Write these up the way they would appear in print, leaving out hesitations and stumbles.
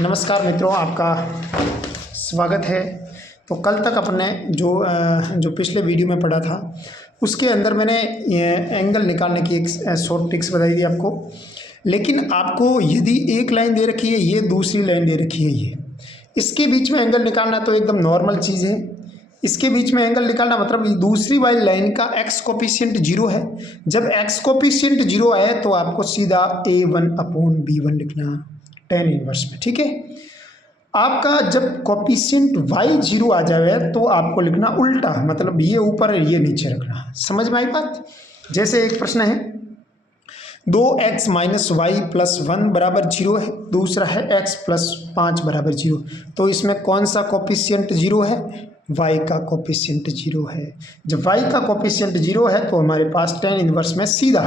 नमस्कार मित्रों, आपका स्वागत है। तो कल तक अपने जो पिछले वीडियो में पढ़ा था उसके अंदर मैंने एंगल निकालने की एक शॉर्ट ट्रिक्स बताई थी आपको। लेकिन आपको यदि एक लाइन दे रखी है, ये दूसरी लाइन दे रखी है, ये इसके बीच में एंगल निकालना तो एकदम नॉर्मल चीज़ है। इसके बीच में एंगल निकालना मतलब दूसरी वाली लाइन का एक्स कोफिशिएंट जीरो है। जब एक्स कोफिशिएंट जीरो आए तो आपको सीधा A1/B1 लिखना tan इनवर्स में, ठीक है। आपका जब कोफिशिएंट y जीरो आ जाए तो आपको लिखना उल्टा, मतलब ये ऊपर ये नीचे रखना। समझ में आई बात? जैसे एक प्रश्न है, 2x माइनस वाई प्लस 1 बराबर जीरो है, दूसरा है x प्लस 5 बराबर जीरो। तो इसमें कौन सा कोफिशिएंट जीरो है? y का कोफिशिएंट जीरो है। जब y का कोफिशिएंट जीरो है तो हमारे पास tan इनवर्स में सीधा,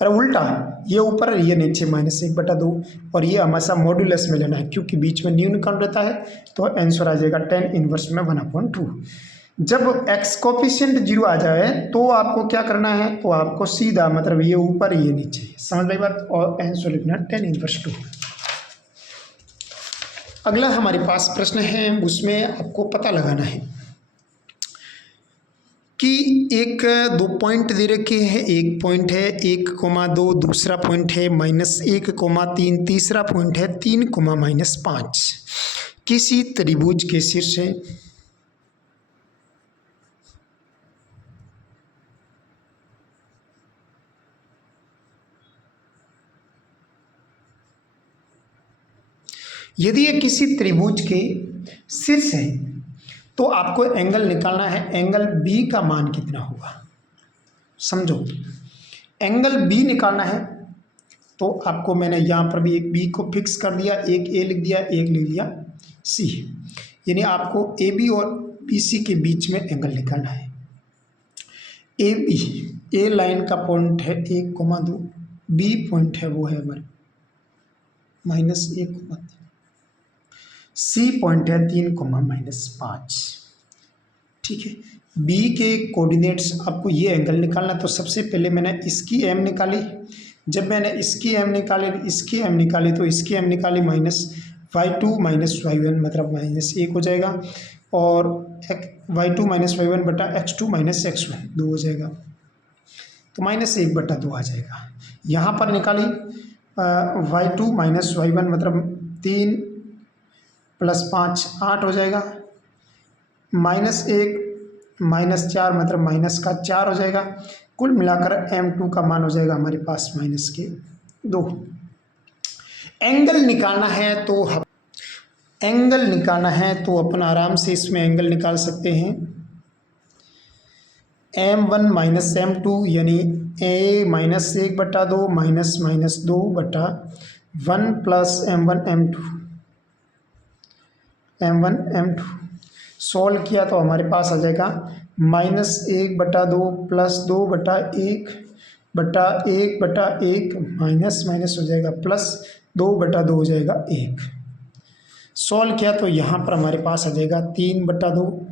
अरे उल्टा, ये ऊपर ये नीचे -1/2, और ये हमेशा मॉड्यूलस में लेना है क्योंकि बीच में न्यूनतम रहता है। तो आंसर आ जाएगा tan इनवर्स में 1/2। जब x कोफिशिएंट जीरो आ जाए तो आपको क्या करना है? तो आपको सीधा, मतलब ये ऊपर ये नीचे, समझ में आई बात? और आंसर लिखना tan इनवर्स 2। अगला हमारे पास प्रश्न है, उसमें आपको पता लगाना है कि एक दो पॉइंट दे रखे हैं। एक पॉइंट है 1,2, दूसरा पॉइंट है -1,3, तीसरा पॉइंट है 3,-5। किसी त्रिभुज के शीर्ष है यदि ये किसी त्रिभुज के शीर्ष है तो आपको एंगल निकालना है। एंगल बी का मान कितना होगा? समझो, एंगल बी निकालना है तो आपको मैंने यहाँ पर भी एक बी को फिक्स कर दिया, एक ए लिख दिया, एक लिख दिया सी। यानी आपको ए बी और बी सी के बीच में एंगल निकालना है। ए बी, ए लाइन का पॉइंट है 1,2, बी पॉइंट है वो है हमारे -1,3, सी पॉइंट है 3,-5, ठीक है। बी के कोऑर्डिनेट्स आपको ये एंगल निकालना। तो सबसे पहले मैंने इसकी एम निकाली। जब मैंने इसकी एम निकाली, इसकी एम निकाली, तो इसकी एम निकाली -y2 - y1, मतलब -1 हो जाएगा, और y2 - y1/x2 - x1 2 हो जाएगा, तो -1/2 आ जाएगा। यहाँ पर निकाली y2 - y1, मतलब 3 + 5 8 हो जाएगा, -1 -4, मतलब -4 हो जाएगा। कुल मिलाकर m2 का मान हो जाएगा हमारे पास -2। एंगल निकालना है तो एंगल निकालना है तो अपन आराम से इसमें एंगल निकाल सकते हैं। m1 - m2 यानी a -1/2 -2/1 plus m1 m2 solve किया तो हमारे पास आ जाएगा -1/2 प्लस 2/1/1/1 माइनस हो जाएगा, प्लस 2/2 हो जाएगा 1। सॉल्व किया तो यहाँ पर हमारे पास आ जाएगा 3/2,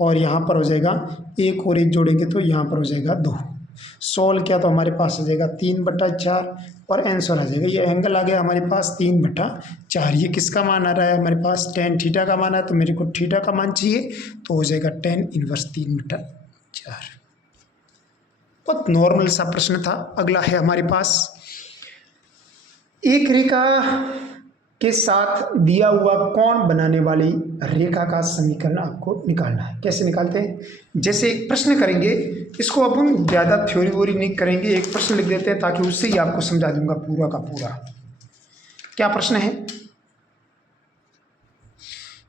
और यहाँ पर हो जाएगा 1 और 1 जोड़ेंगे तो यहाँ पर हो जाएगा 2। सॉल्व किया तो हमारे पास आ जाएगा 3/4, और आंसर आ जाएगा, ये एंगल आ गया हमारे पास 3/4। ये किसका मान आ रहा है हमारे पास? tan थीटा का मान है, तो मेरे को थीटा का मान चाहिए, तो हो जाएगा tan इनवर्स 3/4। बहुत नॉर्मल सा प्रश्न था। अगला है हमारे पास, एक रेखा के साथ दिया हुआ कोण बनाने वाली रेखा का समीकरण आपको निकालना है। कैसे निकालते हैं? जैसे एक प्रश्न करेंगे, इसको अपन ज़्यादा थ्योरी वोरी नहीं करेंगे, एक प्रश्न लिख देते हैं ताकि उससे ही आपको समझा दूंगा पूरा का पूरा। क्या प्रश्न है?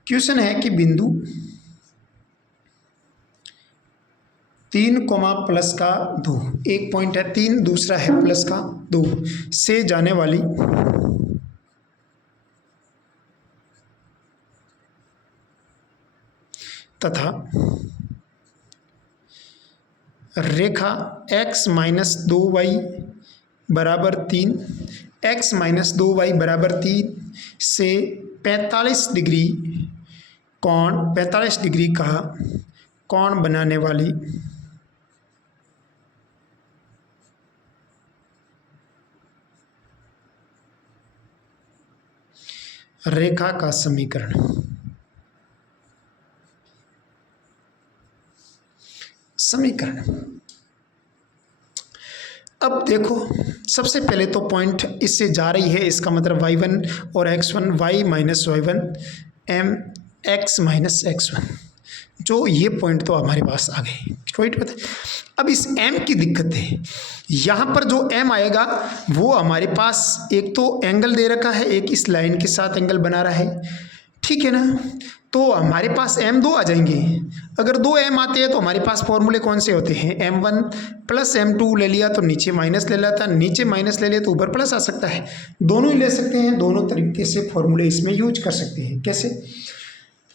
क्वेश्चन है कि बिंदु 3, +2, एक पॉइंट है 3, दूसरा है +2 से जाने वाली तथा रेखा x - 2y = 3, x - 2y = 3 से 45 डिग्री का कोण बनाने वाली रेखा का समीकरण। अब देखो, सबसे पहले तो पॉइंट इससे जा रही है, इसका मतलब y1 और x1, y minus y1 m x minus x1, जो ये पॉइंट तो हमारे पास आ गए। पॉइंट पता है? अब इस m की दिक्कत है, यहाँ पर जो m आएगा वो हमारे पास एक तो एंगल दे रखा है, एक इस लाइन के साथ एंगल बना रहा है, ठीक है ना। तो हमारे पास m दो आ जाएंगे। अगर दो m आते हैं तो हमारे पास फॉर्मूले कौन से होते हैं, m1 प्लस m2 ले लिया तो नीचे माइनस ले लेता, नीचे माइनस ले लिया तो ऊपर प्लस आ सकता है। दोनों ही ले सकते हैं, दोनों तरीके से फॉर्मूले इसमें यूज कर सकते हैं। कैसे?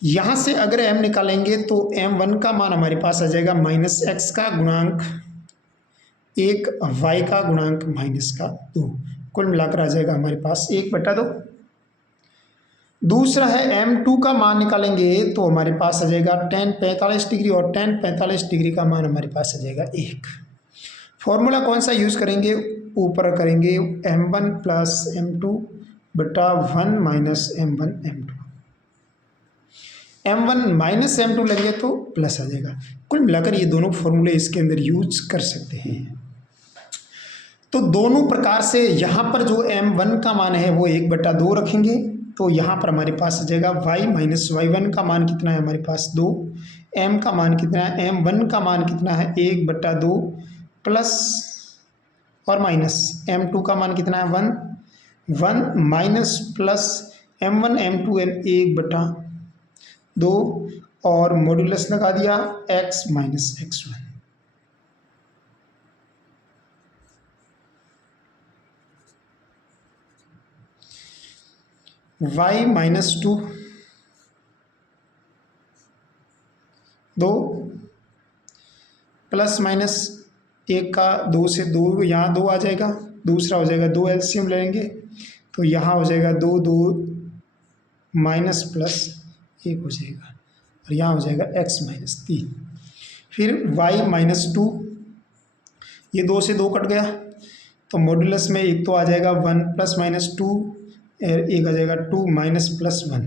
यहाँ से अगर m निकालेंगे तो m1 का मान हमारे पास आ जाएगा माइनस एक्स का गुणांक 1, y का गुणांक माइनस का 2, कुल मिलाकर आ जाएगा हमारे पास 1/2। दूसरा है m2 का मान निकालेंगे तो हमारे पास आ जाएगा tan 45 डिग्री, और tan 45 डिग्री का मान हमारे पास आ जाएगा 1। फॉर्मूला कौन सा यूज़ करेंगे, ऊपर करेंगे m1 प्लस m2 बटा 1 minus m1 m2, m1 minus m2 लेंगे तो प्लस आ जाएगा। कुल मिलाकर ये दोनों फॉर्मूले इसके अंदर यूज कर सकते हैं। तो दोनों प्रकार से यहाँ पर जो m1 का मान है वो 1/2 रखेंगे, तो यहाँ पर हमारे पास आ जाएगा y माइनस y1 का मान कितना है हमारे पास 2, m का मान कितना है, m1 का मान कितना है 1/2 प्लस और माइनस m2 का मान कितना है 1 माइनस प्लस m1 m2 1/2 और मॉड्यूलस लगा दिया x minus x1। y minus 2 2 plus minus 1 का 2 से 2 यहाँ 2 आ जाएगा, दूसरा हो जाएगा 2 एलसीएम लेंगे तो यहाँ हो जाएगा 2 2 माइनस प्लस 1 हो जाएगा, और यहाँ हो जाएगा x माइनस 3। फिर y माइनस 2, ये 2 से 2 कट गया तो मॉड्यूलस में एक तो आ जाएगा 1 प्लस माइनस 2, एक आ जाएगा 2 माइनस प्लस 1,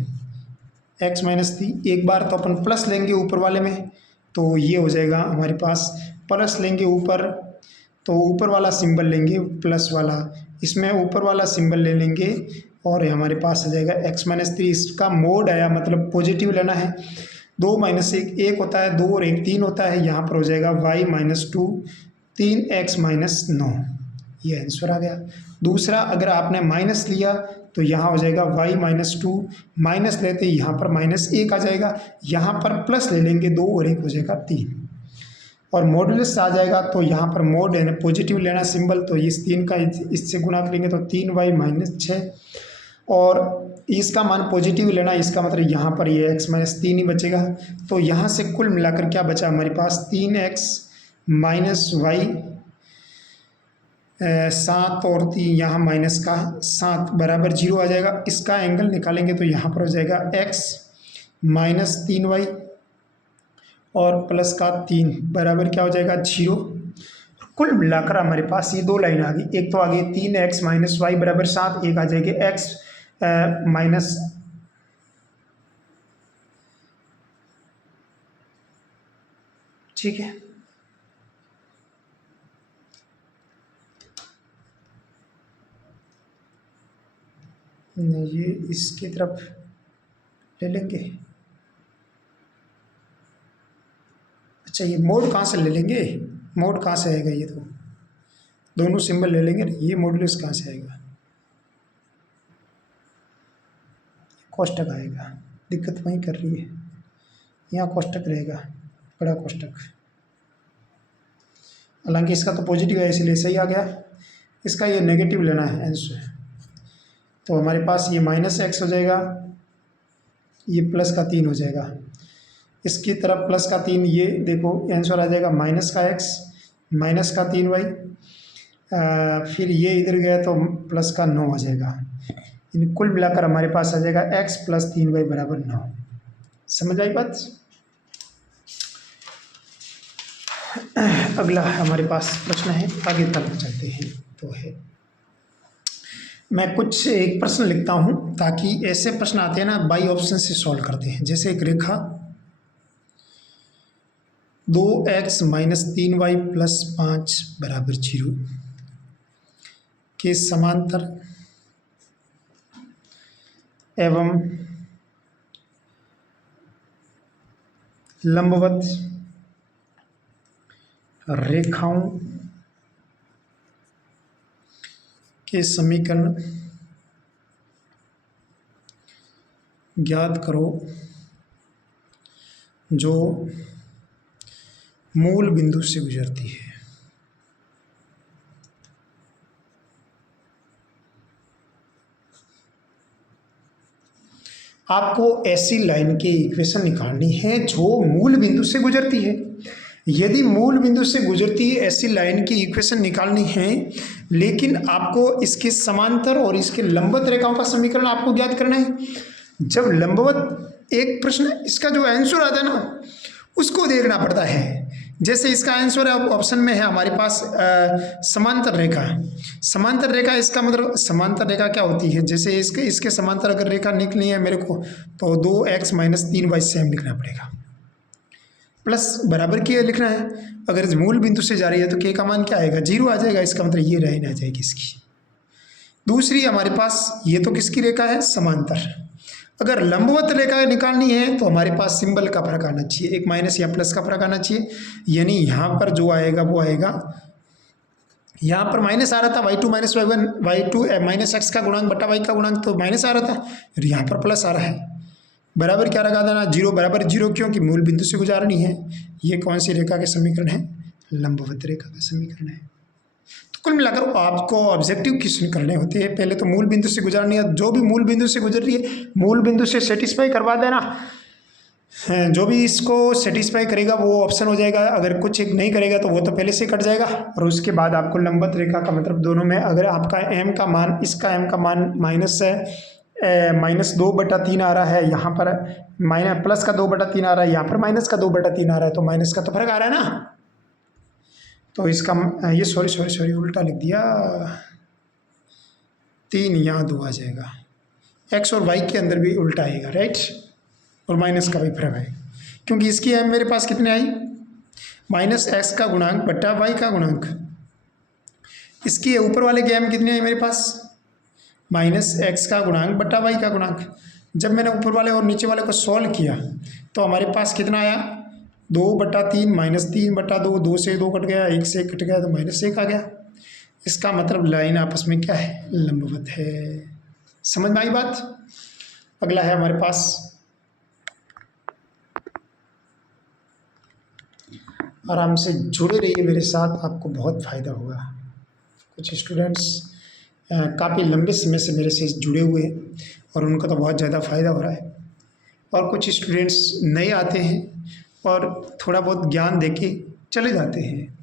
x माइनस 3। एक बार तो अपन प्लस लेंगे ऊपर वाले में, तो ये हो जाएगा हमारे पास प्लस लेंगे ऊपर, तो ऊपर वाला सिंबल लेंगे प्लस वाला, इसमें ऊपर वाला सिंबल ले लेंगे और हमारे पास आ जाएगा x माइनस 3। इसका मोड आया मतलब पॉजिटिव लेना है, 2 माइनस 1 होता है, 2 और 1 3 होता है, यहाँ पर हो जाएगा y माइनस 2 3x माइनस 9, ये आंसर आ गया। दूसरा अगर आपने माइनस लिया तो यहाँ हो जाएगा y माइनस 2, माइनस लेते यहाँ पर माइनस 1 आ जाएगा, यहाँ पर प्लस ले लेंगे 2 और 1 हो जाएगा 3, और मॉड्यूलस आ जाएगा तो यहाँ पर मोड है पॉजिटिव लेना सिंबल, तो इस 3 का इससे गुणा करेंगे तो 3y माइनस 6, और इसका मान पॉजिटिव लेना, इसका मतलब यहाँ पर ये x माइनस 3 ही बचेगा। तो यहाँ से कुल मिलाकर क्या बचा हमारे पास 3x माइनस y 7 और 3 यहाँ माइनस का 7 बराबर 0 आ जाएगा। इसका एंगल निकालेंगे तो यहाँ पर हो जाएगा x माइनस 3y और प्लस का 3 बराबर क्या हो जाएगा 0। कुल मिलाकर हमारे पास ये दो लाइन आ गई, एक तो आ गई 3x माइनस वाई बराबर 7, एक आ जाएगी x माइनस ठीक है। ये इसकी तरफ ले लेंगे। अच्छा ये मोड कहाँ से ले लेंगे, मोड कहाँ से आएगा, ये तो दोनों सिंबल ले लेंगे, ये मॉड्यूलस कहाँ से आएगा, कोष्टक आएगा, दिक्कत वहीं कर रही है, यहाँ कोष्टक रहेगा बड़ा कोष्टक, हालांकि इसका तो पॉजिटिव है इसलिए सही आ गया, इसका ये नेगेटिव लेना है आंसर। तो हमारे पास ये माइनस एक्स हो जाएगा, ये प्लस का 3 हो जाएगा, इसकी तरफ प्लस का 3, ये देखो आंसर आ जाएगा माइनस का x माइनस का 3y, फिर ये इधर गया तो प्लस का 9 हो जाएगा। इन कुल मिलाकर हमारे पास आ जाएगा x प्लस 3y बराबर 9। समझ आई बात। अगला हमारे पास प्रश्न है, आगे तक चलते हैं। तो है मैं कुछ एक प्रश्न लिखता हूँ ताकि ऐसे प्रश्न आते हैं ना बाई ऑप्शन से सॉल्व करते हैं। जैसे एक रेखा 2x माइनस 3y प्लस 5 बराबर 0 के समांतर एवं लंबवत रेखाओं के समीकरण ज्ञात करो जो मूल बिंदु से गुजरती है। आपको ऐसी लाइन की इक्वेशन निकालनी है जो मूल बिंदु से गुजरती है। यदि मूल बिंदु से गुजरती है ऐसी लाइन की इक्वेशन निकालनी है, लेकिन आपको इसके समांतर और इसके लंबवत रेखाओं का समीकरण आपको ज्ञात करना है। जब लंबवत एक प्रश्न इसका जो आंसर आता है ना उसको देखना पड़ता है। जैसे इसका आंसर है ऑप्शन में है हमारे पास समांतर रेखा। समांतर रेखा इसका मतलब समांतर रेखा क्या होती है, जैसे इसके समांतर अगर रेखा निकलनी है मेरे को तो 2x माइनस 3y सेम लिखना पड़ेगा, प्लस बराबर की लिखना है। अगर मूल बिंदु से जा रही है तो k का मान क्या आएगा, 0 आ जाएगा। इसका मतलब ये लाइन आ जाएगी इसकी। दूसरी हमारे पास ये तो किसकी रेखा है, समांतर। अगर लंबवत रेखा निकालनी है तो हमारे पास सिंबल का फर्क आना चाहिए, एक माइनस या प्लस का फर्क आना चाहिए। यानी यहाँ पर जो आएगा वो आएगा, यहाँ पर माइनस आ रहा था y2 minus y1 y2 minus x का गुणांक बटा y का गुणांक, तो माइनस आ रहा था और यहाँ पर प्लस आ रहा है। बराबर क्या लगा देना, 0 बराबर 0, क्योंकि मूल बिंदु से गुजारनी है। ये कौन सी रेखा का समीकरण है, लंबवत रेखा का समीकरण है। तो कुल मिलाकर आपको ऑब्जेक्टिव क्वेश्चन करने होते हैं। पहले तो मूल बिंदु से गुजरनी है, जो भी मूल बिंदु से गुजर रही है मूल बिंदु से सेटिस्फाई करवा देना। जो भी इसको सेटिस्फाई करेगा वो ऑप्शन हो जाएगा, अगर कुछ एक नहीं करेगा तो वो तो पहले से कट जाएगा। और उसके बाद आपको लंबवत रेखा का मतलब दोनों में अगर आपका m का मान, इसका m का मान -2/3 आ रहा है, यहाँ पर माइनस प्लस का 2/3 आ रहा है, यहाँ पर माइनस का 2/3 आ रहा है, तो माइनस का तो फर्क आ रहा है ना। तो इसका ये सॉरी उल्टा लिख दिया, 3 यहाँ 2 आ जाएगा। x और y के अंदर भी उल्टा आएगा, राइट, और माइनस का भी फर्क है, क्योंकि इसकी m मेरे पास कितने आई, माइनस एक्स का गुणांक बट्टा y का गुणांक। इसकी ऊपर वाले की m कितनी आई मेरे पास, माइनस एक्स का गुणांक बट्टा y का गुणांक। जब मैंने ऊपर वाले और नीचे वाले को सॉल्व किया तो हमारे पास कितना आया, 2/3 माइनस 3/2, 2 से 2 कट गया, 1 से 1 कट गया तो -1 आ गया। इसका मतलब लाइन आपस में क्या है, लंबवत है। समझ में आई बात। अगला है हमारे पास, आराम से जुड़े रहिए मेरे साथ, आपको बहुत फ़ायदा होगा। कुछ स्टूडेंट्स काफ़ी लंबे समय से मेरे से जुड़े हुए हैं और उनको तो बहुत ज़्यादा फ़ायदा हो रहा है, और कुछ स्टूडेंट्स नए आते हैं और थोड़ा बहुत ज्ञान देके चले जाते हैं,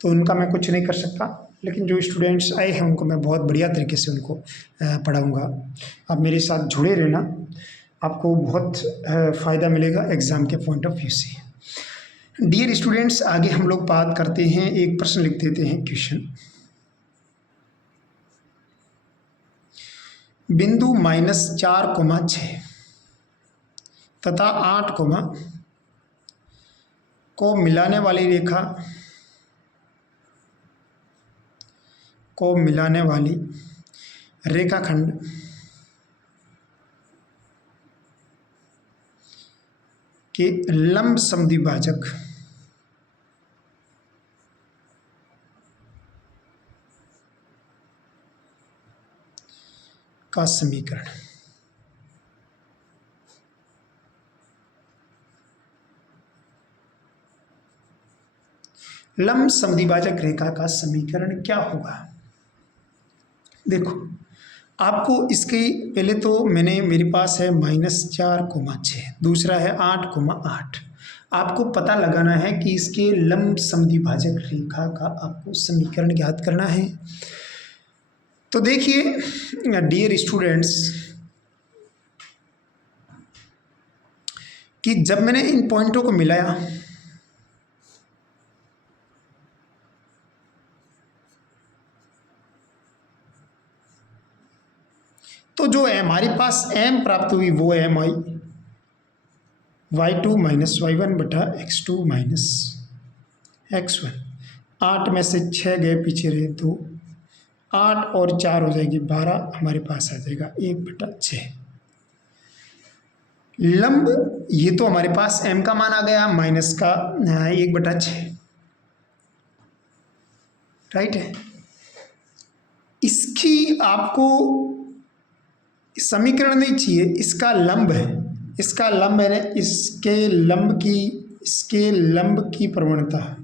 तो उनका मैं कुछ नहीं कर सकता। लेकिन जो स्टूडेंट्स आए हैं उनको मैं बहुत बढ़िया तरीके से उनको पढ़ाऊँगा। आप मेरे साथ जुड़े रहना, आपको बहुत फ़ायदा मिलेगा एग्ज़ाम के पॉइंट ऑफ व्यू से। डियर स्टूडेंट्स, आगे हम लोग बात करते हैं, एक प्रश्न लिख देते हैं क्वेश्चन। बिंदु -4,6 तथा 8, को मिलाने वाली रेखा को मिलाने वाली रेखाखंड के लंब समद्विभाजक का समीकरण। लंब समद्विभाजक रेखा का समीकरण क्या होगा। देखो, आपको इसके पहले तो मेरे पास है -4,6, दूसरा है 8,8। आपको पता लगाना है कि इसके लंब समद्विभाजक रेखा का आपको समीकरण ज्ञात करना है। तो देखिए डियर स्टूडेंट्स, कि जब मैंने इन पॉइंटों को मिलाया तो जो हमारे पास m प्राप्त हुई वो है mi y2 माइनस y1 बटा x2 माइनस x1। 8 में से 6 गए, पीछे रहे 2, 8 और 4 हो जाएगी 12, हमारे पास आ जाएगा 1/6। लंब ये तो हमारे पास m का मान आ गया माइनस का 1/6, राइट है। इसकी आपको समीकरण नहीं चाहिए, इसका लंब है, इसका लंब है ना, इसके लंब की प्रवणता।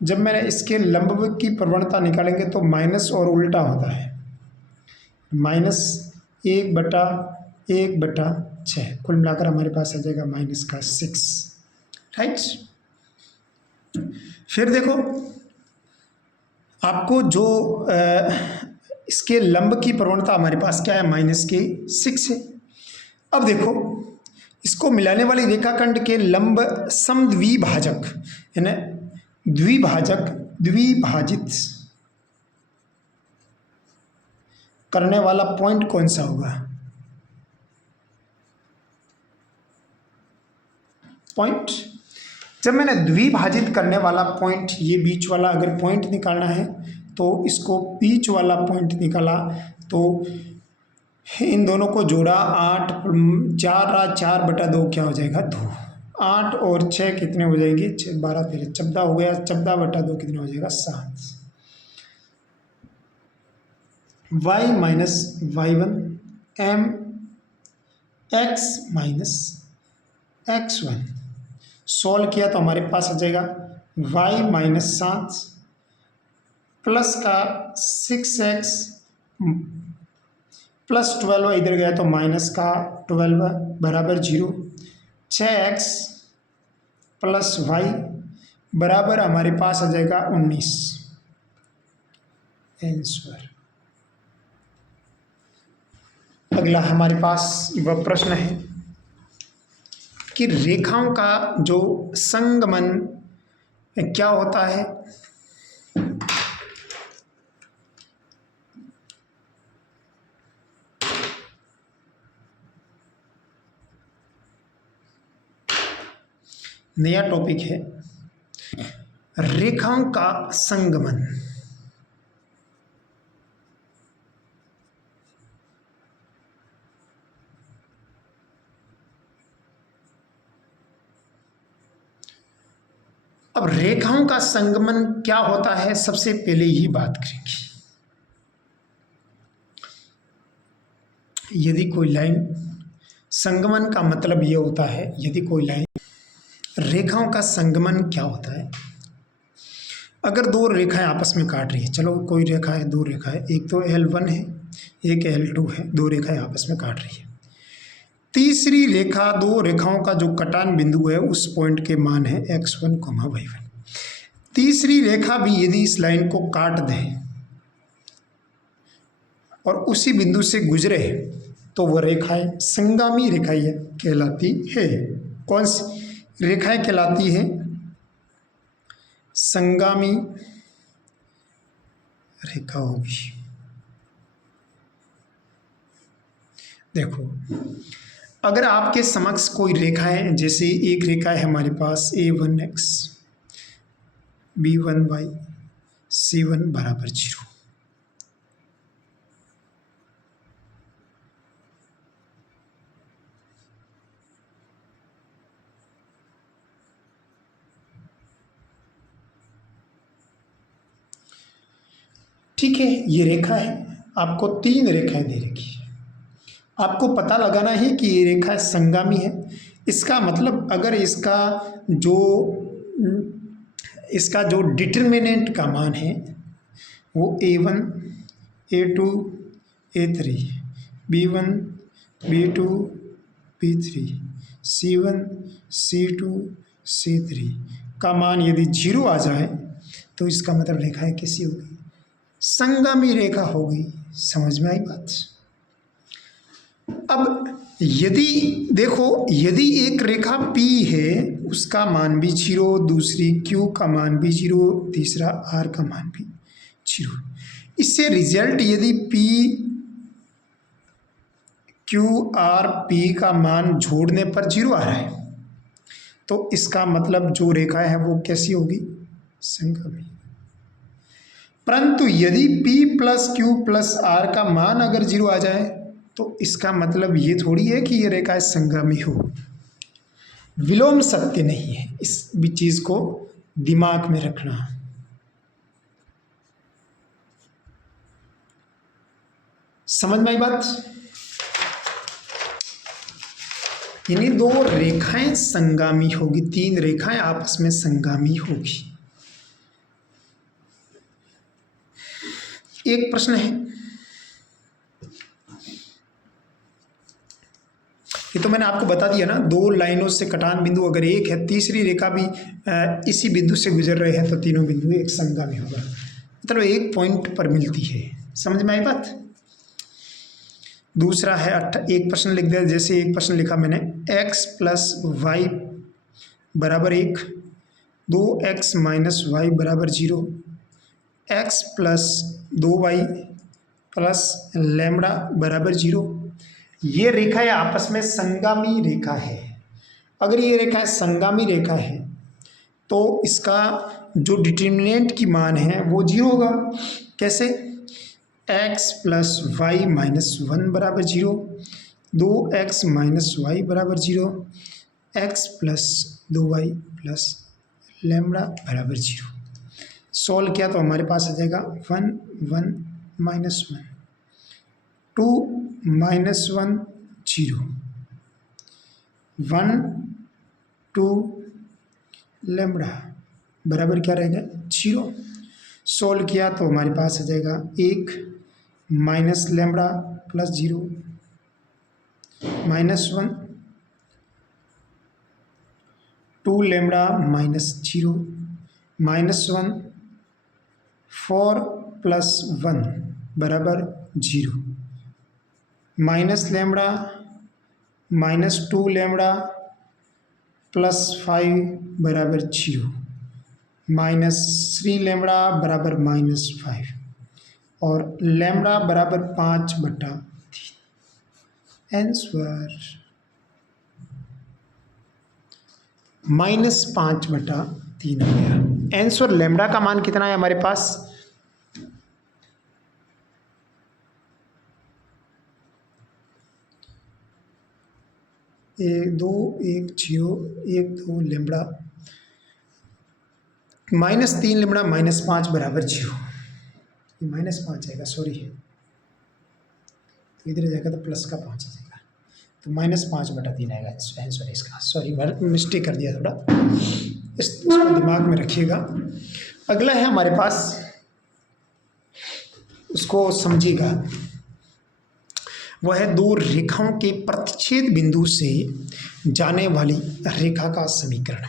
जब मैंने इसके लंब की प्रवणता निकालेंगे तो माइनस और उल्टा होता है, माइनस 1/6, कुल मिलाकर हमारे पास आ जाएगा माइनस का 6, राइट। फिर देखो आपको जो इसके लंब की प्रवणता हमारे पास क्या है, माइनस के 6 है। अब देखो इसको मिलाने वाली रेखाखंड के लंब समद्विभाजक यानी द्विभाजित करने वाला पॉइंट कौन सा होगा? पॉइंट, जब मैंने द्विभाजित करने वाला पॉइंट, ये बीच वाला अगर पॉइंट निकालना है तो इसको बीच वाला पॉइंट निकाला तो इन दोनों को जोड़ा, 8 4/2 क्या हो जाएगा 2, 8 और 6 कितने हो जाएंगे 12 13 14 हो गया, 14/2 कितने हो जाएगा 7। y minus y1 m x minus x1 solve किया तो हमारे पास आ जाएगा y माइनस 7 प्लस का 6x प्लस 12 इधर गया तो माइनस का 12 बराबर 0, 6x प्लस y बराबर हमारे पास आ जाएगा 19। आंसर। अगला हमारे पास वह प्रश्न है कि रेखाओं का जो संगमन क्या होता है। नया टॉपिक है रेखाओं का संगमन। अब रेखाओं का संगमन क्या होता है, सबसे पहले ही बात करेंगे। यदि कोई लाइन, संगमन का मतलब यह होता है यदि कोई लाइन, रेखाओं का संगमन क्या होता है, अगर दो रेखाएं आपस में काट रही है, चलो कोई रेखा है, दो रेखा है, एक तो L1 है एक L2 है, दो रेखाएं आपस में काट रही है। तीसरी रेखा, दो रेखाओं का जो कटान बिंदु है उस पॉइंट के मान है x1, y1। तीसरी रेखा भी यदि इस लाइन को काट दे और उसी बिंदु से गुजरे तो वह रेखाएं संगामी रेखाएं कहलाती है। कौन सी रेखाएं कहलाती है? संगामी रेखा होगी। देखो अगर आपके समक्ष कोई रेखा है, जैसे एक रेखा है हमारे पास A1x B1y C1 बराबर 0, ठीक है। ये रेखा है, आपको 3 रेखाएं दे रखी है, आपको पता लगाना है कि ये रेखा संगामी है। इसका मतलब अगर इसका जो डिटर्मिनेंट का मान है वो A1 A2 A3 B1 B2 B3 C1 C2 C3 का मान यदि 0 आ जाए तो इसका मतलब रेखाएं कैसी होगी? संगामी रेखा होगी। समझ में आई बात? अब यदि देखो, यदि एक रेखा P है उसका मान भी 0, दूसरी Q का मान भी 0, तीसरा R का मान भी 0। इससे रिजल्ट यदि पी क्यू आर पी का मान जोड़ने पर 0 आ रहा है तो इसका मतलब जो रेखा है वो कैसी होगी, संगामी। परंतु यदि P plus Q plus R का मान अगर 0 आ जाए तो इसका मतलब ये थोड़ी है कि ये रेखा संगामी हो, विलोम सत्य नहीं है। इस भी चीज़ को दिमाग में रखना। समझ में आई बात? यानी 2 रेखाएं संगामी होगी, 3 रेखाएं आपस में संगामी होगी। एक प्रश्न है, ये तो मैंने आपको बता दिया ना, 2 लाइनों से कटान बिंदु अगर एक है, तीसरी रेखा भी इसी बिंदु से गुजर रहे हैं तो तीनों बिंदु एक संगामी होगा, मतलब एक पॉइंट पर मिलती है। समझ में आई बात? दूसरा है एक प्रश्न लिख दिया, जैसे एक प्रश्न लिखा मैंने, x प्लस वाई बराबर 1, 2x माइनस वाई बराबर 0, x plus 2y plus lambda बराबर 0। ये रेखा है आपस में संगामी रेखा है। अगर ये रेखा संगामी रेखा है तो इसका जो डिटर्मिनेंट की मान है वो 0 होगा। कैसे? x प्लस वाई माइनस 1 बराबर 0, 2x माइनस वाई बराबर 0, x plus 2y plus lambda बराबर 0। सॉल्व किया तो हमारे पास आ जाएगा 1 1 माइनस 1, 2 माइनस 1 0, 1 2 लैम्बडा बराबर क्या रहेगा 0। सॉल्व किया तो हमारे पास आ जाएगा 1 minus lambda plus 0, minus 1, 2 lambda minus 0, minus 1, 4 plus 1 बराबर 0, minus lambda minus 2 lambda plus 5 बराबर 0, माइनस 3 लैम्बडा बराबर माइनस 5 और लैम्बडा बराबर 5/3। आंसर -5/3 हो गया। आंसर लैम्बडा का मान कितना है हमारे पास? 1 2 1 0 1 2 लैम्बडा -3 लैम्बडा -5 बराबर 0। -5 आएगा, सॉरी, तो इधर जाएगा तो प्लस का 5 आ जाएगा, तो -5/3 आएगा आंसर इसका। सॉरी, मिस्टेक कर दिया थोड़ा, इसको दिमाग में रखिएगा। अगला है हमारे पास, उसको समझिएगा, वह है 2 रेखाओं के प्रतिच्छेद बिंदु से जाने वाली रेखा का समीकरण।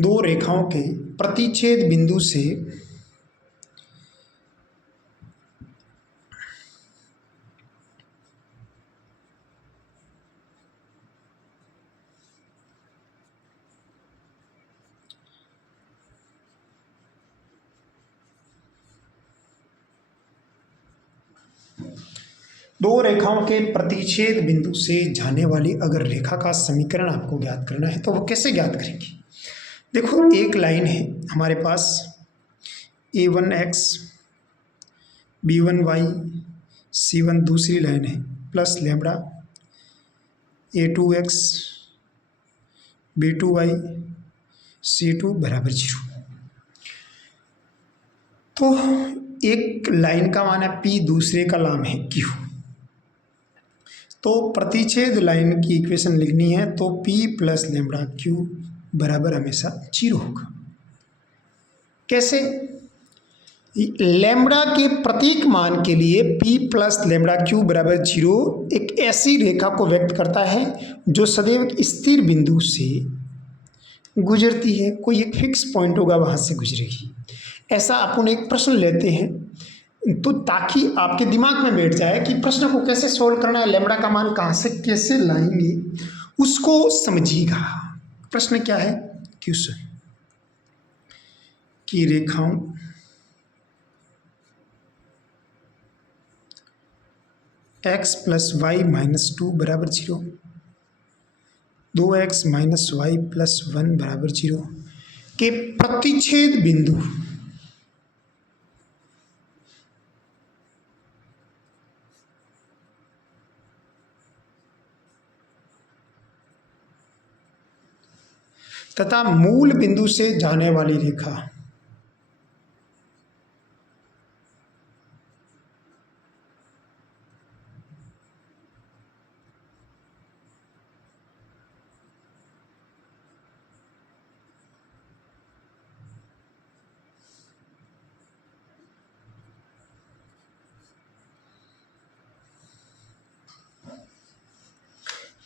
दो रेखाओं के प्रतिच्छेद बिंदु से दो रेखाओं के प्रतिच्छेद बिंदु से जाने वाली अगर रेखा का समीकरण आपको ज्ञात करना है तो वो कैसे ज्ञात करेंगे? देखो, एक लाइन है हमारे पास a1x b1y c1, दूसरी लाइन है plus lambda a2x b2y c2 बराबर 0। तो एक लाइन का मान है p, दूसरे का नाम है q। तो प्रतिच्छेद लाइन की इक्वेशन लिखनी है तो p प्लस लैम्बडा q बराबर हमेशा 0 होगा। कैसे? लैम्बडा के प्रतीक मान के लिए p प्लस लैम्बडा q बराबर 0 एक ऐसी रेखा को व्यक्त करता है जो सदैव स्थिर बिंदु से गुजरती है। कोई एक फिक्स पॉइंट होगा, वहाँ से गुजरेगी। ऐसा अपन एक प्रश्न लेते हैं तो ताकि आपके दिमाग में बैठ जाए कि प्रश्न को कैसे सोल्व करना है, लैम्ब्डा का मान कहाँ से कैसे लाएंगे, उसको समझिएगा। प्रश्न क्या है, क्वेश्चन की रेखाओं x प्लस वाई माइनस 2 बराबर 0, 2x माइनस वाई प्लस 1 बराबर 0 के प्रतिच्छेद बिंदु तथा मूल बिंदु से जाने वाली रेखा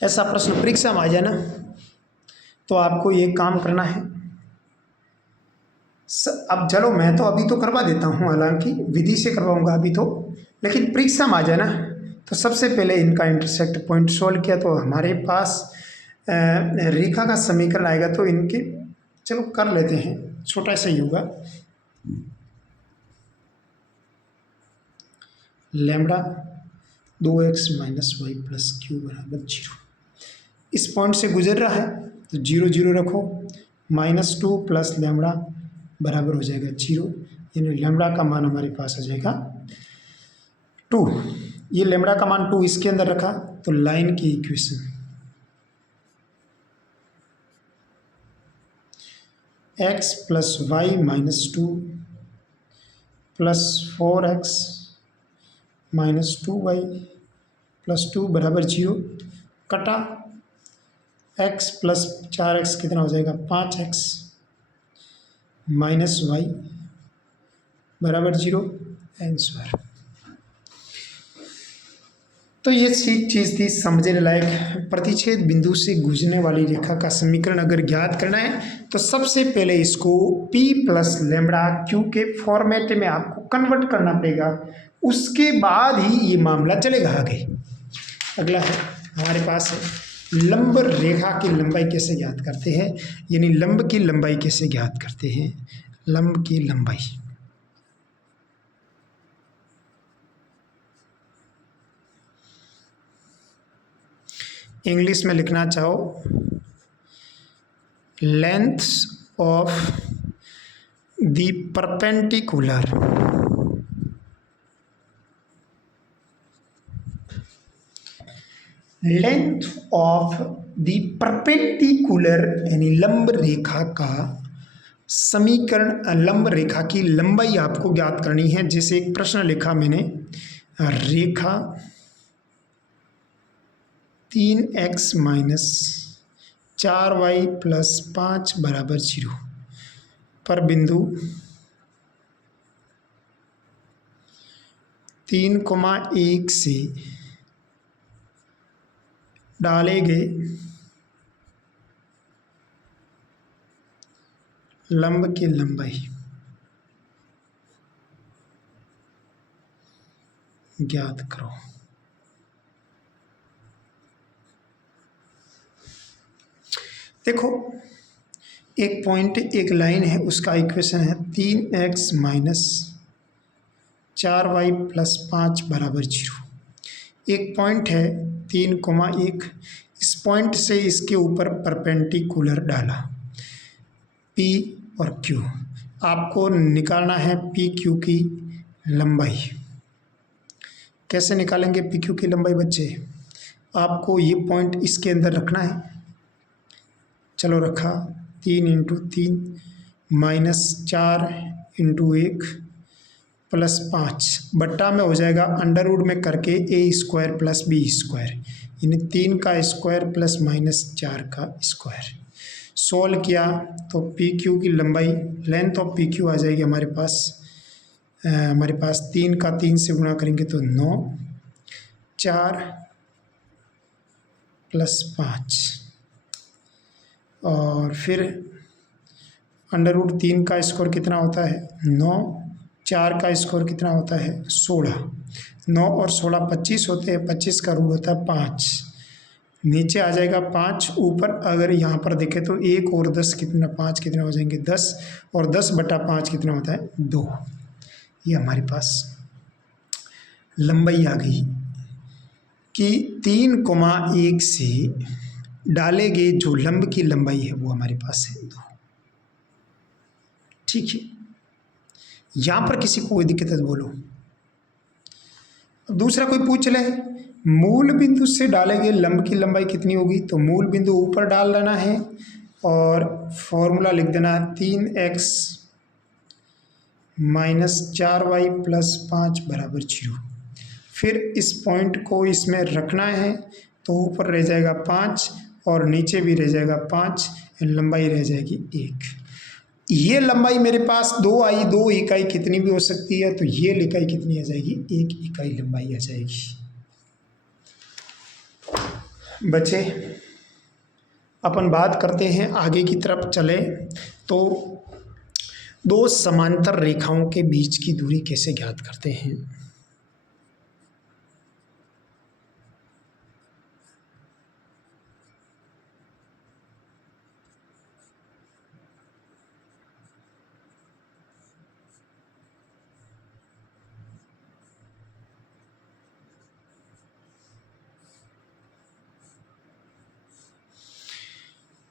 ऐसा प्रश्न परीक्षा में आ जाए ना, तो आपको ये काम करना है। अब चलो मैं तो अभी तो करवा देता हूँ, हालांकि विधि से करवाऊंगा अभी तो, लेकिन परीक्षा में आ जाए ना तो सबसे पहले इनका इंटरसेक्ट पॉइंट सोल्व किया तो हमारे पास रेखा का समीकरण आएगा। तो इनके चलो कर लेते हैं, छोटा सा ही होगा। Lambda 2x minus Y plus Q बराबर 0 इस पॉइंट से गुजर रहा है तो 0 0 रखो, -2 प्लस लैम्बडा बराबर हो जाएगा 0, यानी लैम्बडा का मान हमारे पास आ जाएगा 2। ये लैम्बडा का मान 2 इसके अंदर रखा तो लाइन की equation x plus Y minus 2 plus 4x minus 2y plus 2 बराबर 0 कटा x प्लस 4x कितना हो जाएगा 5x माइनस वाई बराबर 0 आंसर। तो ये चीज़ थी समझने लायक। प्रतिच्छेद बिंदु से गुजरने वाली रेखा का समीकरण अगर ज्ञात करना है तो सबसे पहले इसको p प्लस लैम्बडा क्यू के फॉर्मेट में आपको कन्वर्ट करना पड़ेगा, उसके बाद ही ये मामला चलेगा आगे। अगला है हमारे पास लंब रेखा की लंबाई कैसे ज्ञात करते हैं, यानी लंब की लंबाई कैसे ज्ञात करते हैं। लंब की लंबाई इंग्लिश में लिखना चाहो, length of the perpendicular length of the perpendicular यानी लंब रेखा का समीकरण। लंब रेखा की लंबाई आपको ज्ञात करनी है। जैसे एक प्रश्न लिखा मैंने, रेखा 3x माइनस 4y प्लस 5 बराबर 0 पर बिंदु 3,1 से डाले गए लंब की लंबाई ज्ञात करो। देखो एक पॉइंट एक लाइन है, उसका इक्वेशन है 3x माइनस 4y प्लस 5 बराबर 0। एक पॉइंट है 3,1, इस पॉइंट से इसके ऊपर परपेंडिकुलर डाला P और Q। आपको निकालना है पी क्यू की लंबाई। कैसे निकालेंगे पी क्यू की लंबाई बच्चे? आपको ये पॉइंट इसके अंदर रखना है। चलो रखा, 3 इंटू 3 माइनस 4 इंटू 1 प्लस 5 बट्टा में हो जाएगा अंडर रूट में करके ए स्क्वायर प्लस बी स्क्वायर, यानी 3 का स्क्वायर प्लस माइनस 4 का स्क्वायर। सोल्व किया तो पी क्यू की लंबाई, लेंथ ऑफ पी क्यू आ जाएगी हमारे पास 3 का 3 से गुणा करेंगे तो 9, 4 प्लस 5 और फिर अंडर रूट 3 का स्क्वायर कितना होता है 9 4 का स्क्वायर कितना होता है 16, 9 और 16 25 होते हैं, 25 का रूट होता है 5, नीचे आ जाएगा 5, ऊपर अगर यहाँ पर देखें तो 1 और 10 कितना 5 कितना हो जाएंगे 10, और 10/5 कितना होता है 2। ये हमारे पास लंबाई आ गई कि 3,1 से डाले गए जो लंब की लंबाई है वो हमारे पास है 2। ठीक है, यहाँ पर किसी को कोई दिक्कत है तो बोलो। दूसरा कोई पूछ ले, मूल बिंदु से डाले गए लंब की लंबाई कितनी होगी, तो मूल बिंदु ऊपर डाल देना है और फॉर्मूला लिख देना 3x - 4y + 5 = 0। फिर इस पॉइंट को इसमें रखना है तो ऊपर रह जाएगा 5 और नीचे भी रह जाएगा 5, लंबाई रह जाएगी 1। ये लंबाई मेरे पास 2 आई, 2 इकाई कितनी भी हो सकती है, तो ये इकाई कितनी आ जाएगी 1 इकाई लंबाई आ जाएगी। बच्चे अपन बात करते हैं आगे की तरफ चले तो 2 समांतर रेखाओं के बीच की दूरी कैसे ज्ञात करते हैं।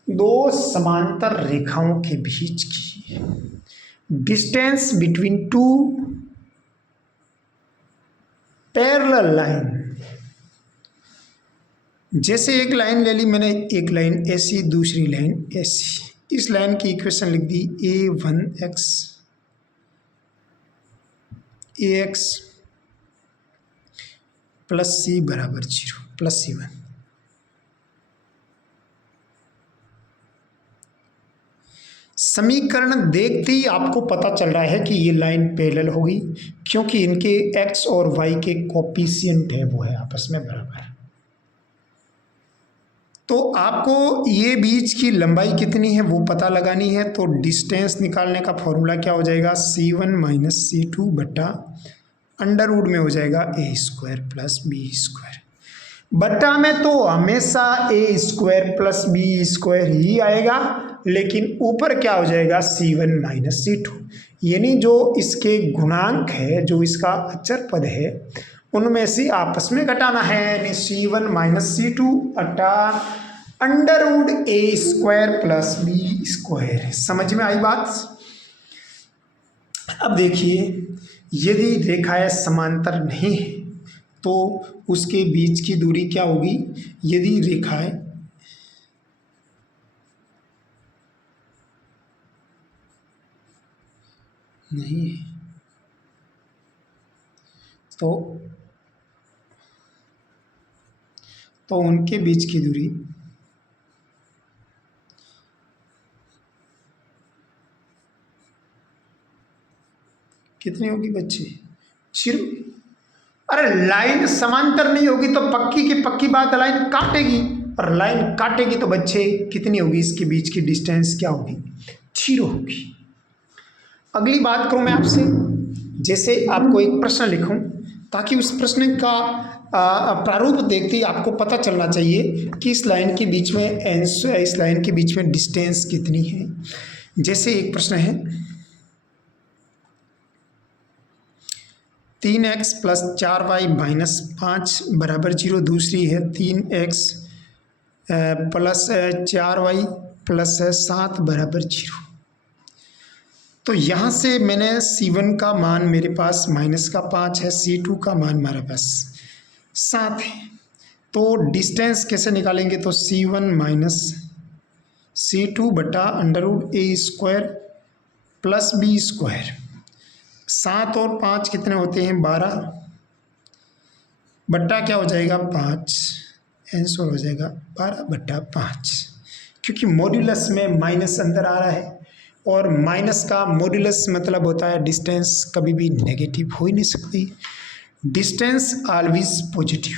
दो समांतर रेखाओं के बीच की डिस्टेंस बिटवीन 2 पैरेलल लाइन, जैसे एक लाइन ले ली मैंने, एक लाइन ऐसी दूसरी लाइन ऐसी, इस लाइन की इक्वेशन लिख दी a1x ax + c = 0 + c1। समीकरण देखते ही आपको पता चल रहा है कि ये लाइन पैरेलल होगी, क्योंकि इनके x और y के कोफिशिएंट है वो है आपस में बराबर। तो आपको ये बीच की लंबाई कितनी है वो पता लगानी है, तो डिस्टेंस निकालने का फॉर्मूला क्या हो जाएगा c1 - c2 बटा √ में हो जाएगा a² + b²। बटा में तो हमेशा a² + b² ही आएगा, लेकिन ऊपर क्या हो जाएगा c1 - c2, यानी जो इसके गुणांक है, जो इसका अचर पद है, उनमें से आपस में घटाना है, यानी c1 - c2 बटा √ a² + b²। समझ में आई बात। अब देखिए, यदि रेखाएं समांतर नहीं है तो उसके बीच की दूरी क्या होगी। यदि रेखाएं नहीं है तो उनके बीच की दूरी कितनी होगी बच्चे 0। अरे लाइन समांतर नहीं होगी तो पक्की की पक्की बात, लाइन काटेगी, और लाइन काटेगी तो बच्चे कितनी होगी, इसके बीच की डिस्टेंस क्या होगी 0 होगी। अगली बात करूं मैं आपसे, जैसे आपको एक प्रश्न लिखूं ताकि उस प्रश्न का प्रारूप देखते ही आपको पता चलना चाहिए कि इस लाइन के बीच में इस लाइन के बीच में डिस्टेंस कितनी है। जैसे एक प्रश्न है 3x + 4y - 5 = 0, दूसरी है 3x + 4y + 7 = 0। तो यहाँ से मैंने c1 का मान मेरे पास -5 है, c2 का मान हमारे पास 7 है, तो डिस्टेंस कैसे निकालेंगे, तो c1 - c2 बटा √ a² + b²। 7 और 5 कितने होते हैं 12, बट्टा क्या हो जाएगा 5, आंसर हो जाएगा 12/5, क्योंकि मॉड्यूलस में माइनस अंदर आ रहा है, और माइनस का मॉड्यूलस मतलब होता है डिस्टेंस कभी भी नेगेटिव हो ही नहीं सकती। डिस्टेंस ऑलवेज पॉजिटिव,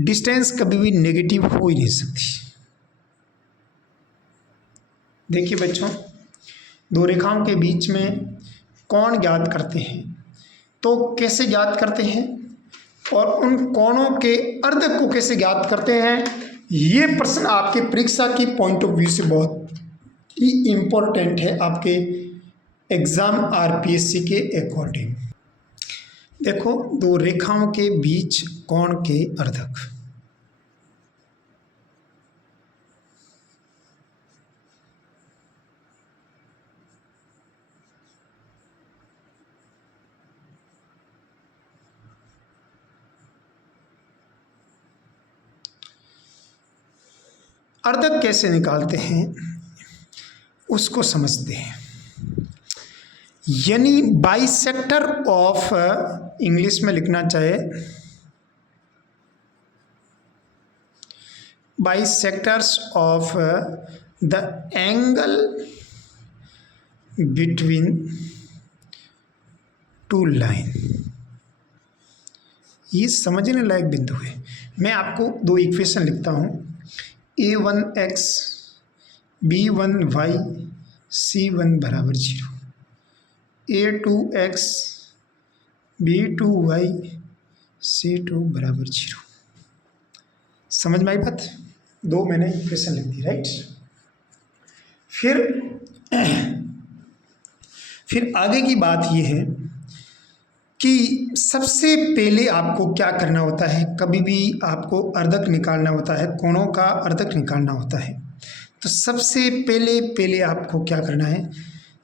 डिस्टेंस कभी भी नेगेटिव हो ही नहीं सकती। देखिए बच्चों, दो रेखाओं के बीच में कोण ज्ञात करते हैं। तो कैसे ज्ञात करते हैं और उन कोणों के अर्धक को कैसे ज्ञात करते हैं, ये प्रश्न आपके परीक्षा की पॉइंट ऑफ व्यू से बहुत ही इम्पोर्टेंट है आपके एग्जाम आरपीएससी के अकॉर्डिंग। देखो, दो रेखाओं के बीच कोण के अर्धक। अर्धक कैसे निकालते हैं उसको समझते हैं। यानी बाइसेक्टर ऑफ, इंग्लिश में लिखना चाहे bisectors of the angle between two line, ये समझने लायक बिंदु है। मैं आपको दो इक्वेशन लिखता हूँ, a1x b1y c1 बराबर 0, a2x b2y c2 बराबर 0। समझ में आई बात? दो मैंने इक्वेशन लिख दी, राइट। फिर आगे की बात ये है कि सबसे पहले आपको क्या करना होता है, कभी भी आपको अर्धक निकालना होता है, कोणों का अर्धक निकालना होता है, तो सबसे पहले आपको क्या करना है,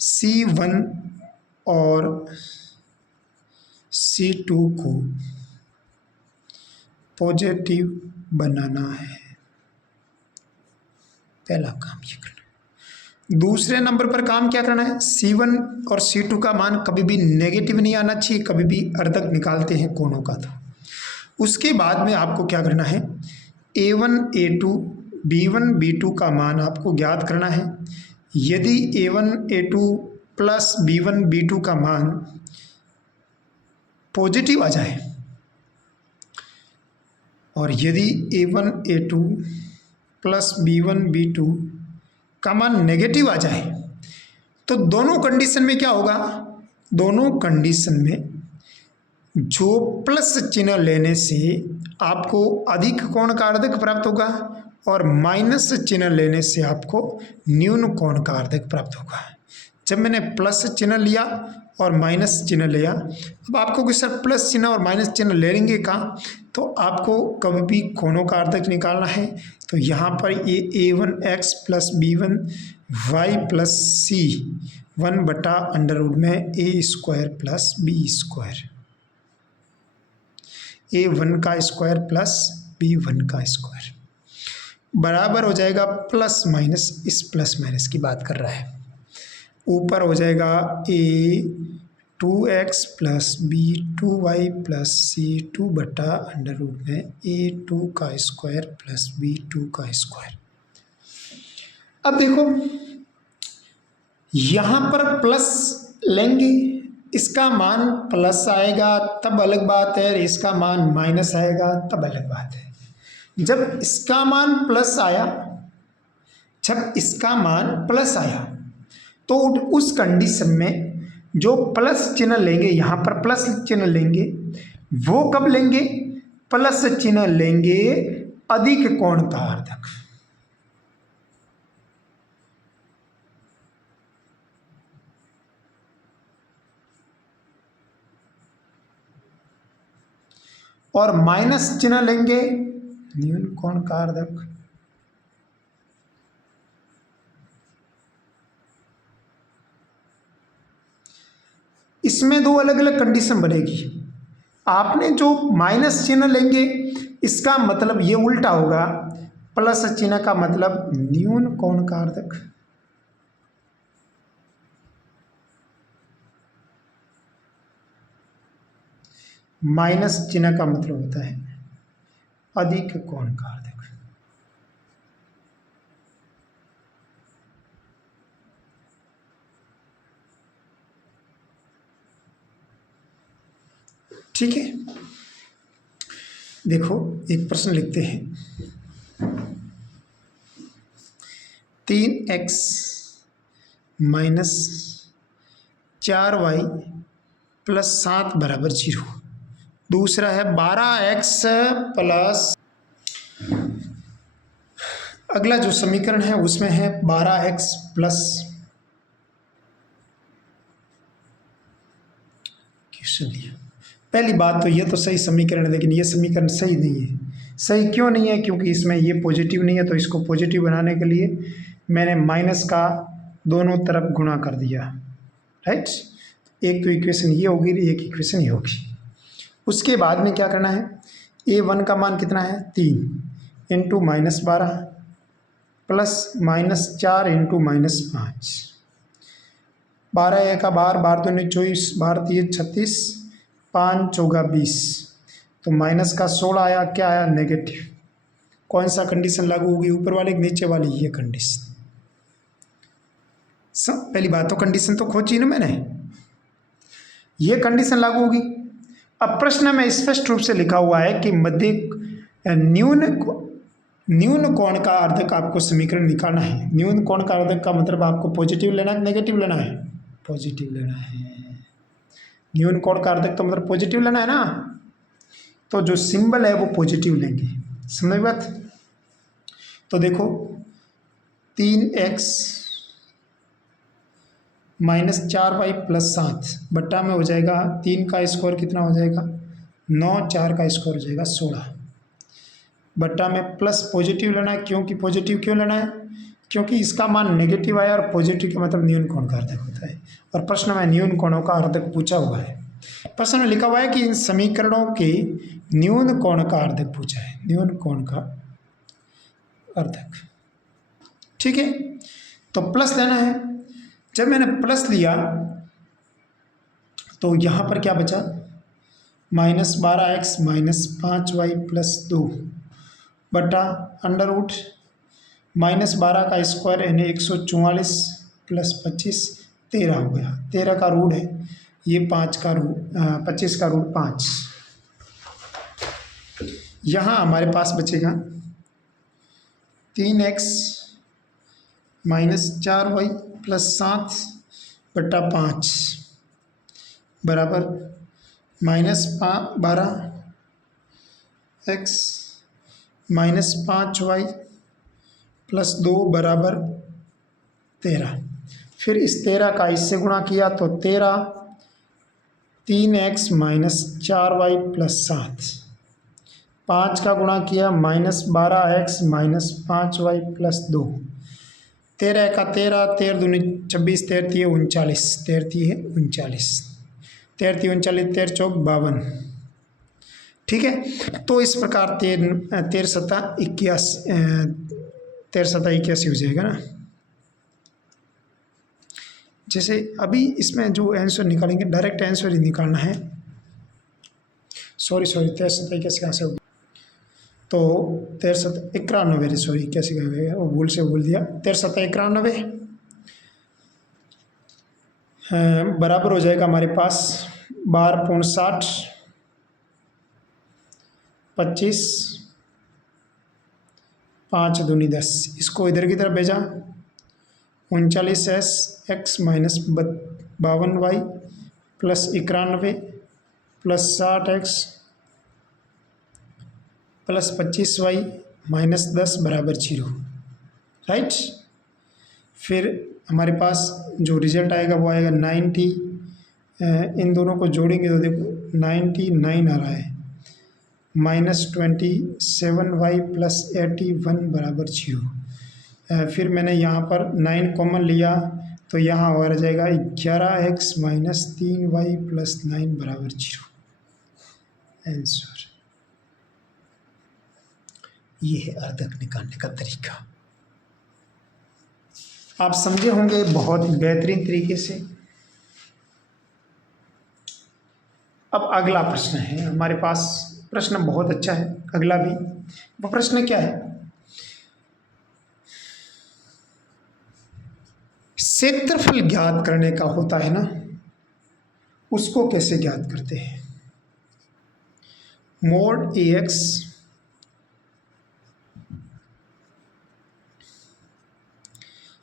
C1 और C2 को पॉजिटिव बनाना है। पहला काम ये करना। दूसरे नंबर पर काम क्या करना है, C1 और C2 का मान कभी भी नेगेटिव नहीं आना चाहिए, कभी भी अर्धक निकालते हैं कोणों का। तो उसके बाद में आपको क्या करना है, A1 A2 B1 B2 का मान आपको ज्ञात करना है। यदि A1 A2 plus B1 B2 का मान पॉजिटिव आ जाए और यदि A1 A2 plus B1 B2 का मान नेगेटिव आ जाए, तो दोनों कंडीशन में क्या होगा, दोनों कंडीशन में जो प्लस चिन्ह लेने से आपको अधिक कोण का अर्धक प्राप्त होगा और माइनस चिन्ह लेने से आपको न्यून कोण का अर्धक प्राप्त होगा। जब मैंने प्लस चिन्ह लिया और माइनस चिन्ह लिया, अब आपको कि सर प्लस चिन्ह और माइनस चिन्ह लेंगे कहाँ, तो आपको कभी भी कोणों का अर्धक निकालना है। तो यहाँ पर ये A1x plus B1y plus C1 बटा अंडर रूट में A² प्लस B², A1 का स्क्वायर प्लस B1 का स्क्वायर बराबर हो जाएगा प्लस माइनस, इस प्लस माइनस की बात कर रहा है। ऊपर हो जाएगा A2x plus B2y plus C2 बटा अंडर रूट में A2 का स्क्वायर प्लस B2 का स्क्वायर। अब देखो, यहाँ पर प्लस लेंगे, इसका मान प्लस आएगा तब अलग बात है, इसका मान माइनस आएगा तब अलग बात है। जब इसका मान प्लस आया, जब इसका मान प्लस आया, तो उस कंडीशन में जो प्लस चिन्ह लेंगे, यहाँ पर प्लस चिन्ह लेंगे, वो कब लेंगे, प्लस चिन्ह लेंगे अधिक कोण का अर्धक। और माइनस चिन्ह लेंगे न्यून कोण का अर्धक। इसमें दो अलग अलग कंडीशन बनेगी। आपने जो माइनस चिन्ह लेंगे, इसका मतलब ये उल्टा होगा, प्लस चिन्ह का मतलब न्यून कोण का अर्धक। माइनस चिन्ह का मतलब होता है अधिक कोण का अर्धक। ठीक है, देखो एक प्रश्न लिखते हैं, 3x माइनस 4y प्लस 7 बराबर 0। दूसरा है 12x प्लस, अगला जो समीकरण है उसमें है 12x प्लस, क्वेश्चन दिया। पहली बात तो ये तो सही समीकरण है, लेकिन ये समीकरण सही नहीं है। सही क्यों नहीं है? क्योंकि इसमें ये पॉजिटिव नहीं है, तो इसको पॉजिटिव बनाने के लिए मैंने माइनस का दोनों तरफ गुणा कर दिया, राइट। एक तो इक्वेशन ये होगी, एक इक्वेशन ये होगी। उसके बाद में क्या करना है, a1 का मान कितना है 3 इंटू -12 प्लस -4 इंटू -5, 12 का 12 2 24, 12 36, 5 चौगा 20, तो माइनस का 16 आया, क्या आया नेगेटिव। कौन सा कंडीशन लागू होगी, ऊपर वाले की नीचे वाली, ये कंडीशन। सब पहली बात तो कंडीशन तो खोजी ना मैंने, ये कंडीशन लागू होगी। अब प्रश्न में स्पष्ट रूप से लिखा हुआ है कि मध्य न्यून कोण का अर्धक आपको समीकरण निकालना है। न्यून कोण का अर्धक का मतलब आपको पॉजिटिव लेना है, नेगेटिव लेना है, पॉजिटिव लेना है। न्यून कोण का अर्धक तो मतलब पॉजिटिव लेना है ना, तो जो सिंबल है वो पॉजिटिव लेंगे, समझ बात। तो देखो 3x माइनस 4y प्लस 7 बट्टा में हो जाएगा 3 का स्क्वायर कितना हो जाएगा 9, 4 का स्क्वायर हो जाएगा 16, बट्टा में प्लस पॉजिटिव लेना है। क्योंकि पॉजिटिव क्यों लेना है, क्योंकि इसका मान नेगेटिव आया, और पॉजिटिव का मतलब न्यून कोण का अर्धक होता है, और प्रश्न में न्यून कोणों का अर्धक पूछा हुआ है। प्रश्न में लिखा हुआ है कि इन समीकरणों के न्यून कोण का अर्धक पूछा है, न्यून कोण का अर्धक, ठीक है। तो प्लस लेना है। जब मैंने प्लस लिया तो यहाँ पर क्या बचा, -12x माइनस 5y प्लस 2 बटा अंडर रूट -12 का स्क्वायर यानी 144 प्लस 25 13 हो गया। 13 का रूट है ये, 5 का रूट 25 का रूट 5। यहाँ हमारे पास बचेगा 3x माइनस 4y प्लस 7 बटा 5 बराबर -12x माइनस 5y प्लस 2 बराबर 13। फिर इस 13 का इससे गुणा किया तो 13, 3x माइनस 4y प्लस 7, 5 का गुणा किया -12x माइनस 5y प्लस 2, 13 का 13, 13 दूनी 26, 13 39, 13 39, 13 39, 13 चौक 52, ठीक है। तो इस प्रकार 13 सत्ता 81, 13 सत्ता 81 हो जाएगा ना। जैसे अभी इसमें जो आंसर निकालेंगे डायरेक्ट आंसर ही निकालना है। सॉरी 13 सत्ता 81 कहाँ से होगी, तो 13 सत्ता 91, सॉरी 81 कहाँ गया, वो भूल से बोल दिया। 13 सत्ता 91 बराबर हो जाएगा हमारे पास 12.60, 25, 5 दूनी 10, इसको इधर की तरफ भेजा 39x minus 52y plus 91 plus 60x plus 25y minus 10 बराबर 0, राइट। फिर हमारे पास जो रिजल्ट आएगा वो आएगा 90, इन दोनों को जोड़ेंगे तो देखो 99 आ रहा है, -27y प्लस 81 बराबर 0। फिर मैंने यहाँ पर 9 कॉमन लिया तो यहाँ हो जाएगा 11x माइनस 3y प्लस 9 बराबर 0, आंसर। ये है अर्धक निकालने का तरीका, आप समझे होंगे बहुत बेहतरीन तरीके से। अब अगला प्रश्न है हमारे पास, प्रश्न बहुत अच्छा है अगला भी। वो प्रश्न क्या है, क्षेत्रफल ज्ञात करने का होता है ना, उसको कैसे ज्ञात करते हैं। मोड AX